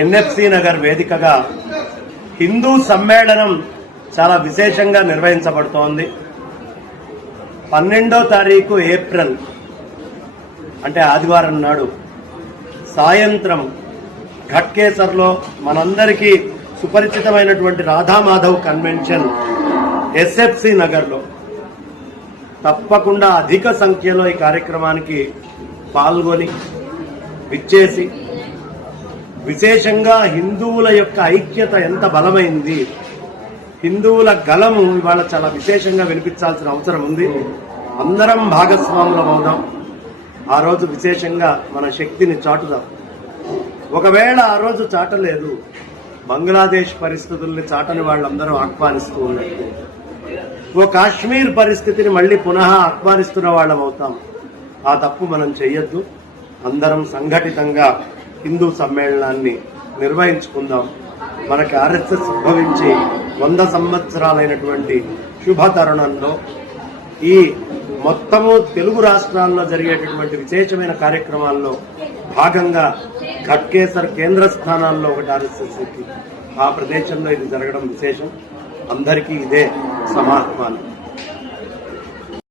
NFC Nagar వేదికగా హిందూ సమ్మేళనం చాలా విశేషంగా నిర్వహించబడుతోంది. 12వ తారీఖు ఏప్రిల్ అంటే ఆదివారం నాడు సాయంత్రం ఘట్కేసర్లో మనందరికీ సుపరిచితమైనటువంటి రాధామాధవ్ కన్వెన్షన్ ఎస్ఎఫ్సి నగర్లో తప్పకుండా అధిక సంఖ్యలో ఈ కార్యక్రమానికి పాల్గొని విచ్చేసి విశేషంగా హిందువుల యొక్క ఐక్యత ఎంత బలమైంది, హిందువుల గలము ఇవాళ చాలా విశేషంగా వినిపించాల్సిన అవసరం ఉంది. అందరం భాగస్వాములం అవుదాం. ఆ రోజు విశేషంగా మన శక్తిని చాటుదాం. ఒకవేళ ఆ రోజు చాటలేదు, బంగ్లాదేశ్ పరిస్థితుల్ని చాటని వాళ్ళందరూ ఆహ్వానిస్తూ ఉన్నట్టు ఓ కాశ్మీర్ పరిస్థితిని మళ్లీ పునః ఆహ్వానిస్తున్న వాళ్ళం అవుతాం. ఆ తప్పు మనం చెయ్యొద్దు. అందరం సంఘటితంగా హిందూ సమ్మేళనాన్ని నిర్వహించుకుందాం. మనకి ఆర్ఎస్ఎస్ ఉద్భవించి 100 సంవత్సరాలైనటువంటి శుభ తరుణంలో ఈ మొత్తము తెలుగు రాష్ట్రాల్లో జరిగేటటువంటి విశేషమైన కార్యక్రమాల్లో భాగంగా ఘట్కేసర్ కేంద్ర స్థానాల్లో ఒకటి ఆర్ఎస్ఎస్కి, ఆ ప్రదేశంలో ఇది జరగడం విశేషం. అందరికీ ఇదే సమాహ్వానం.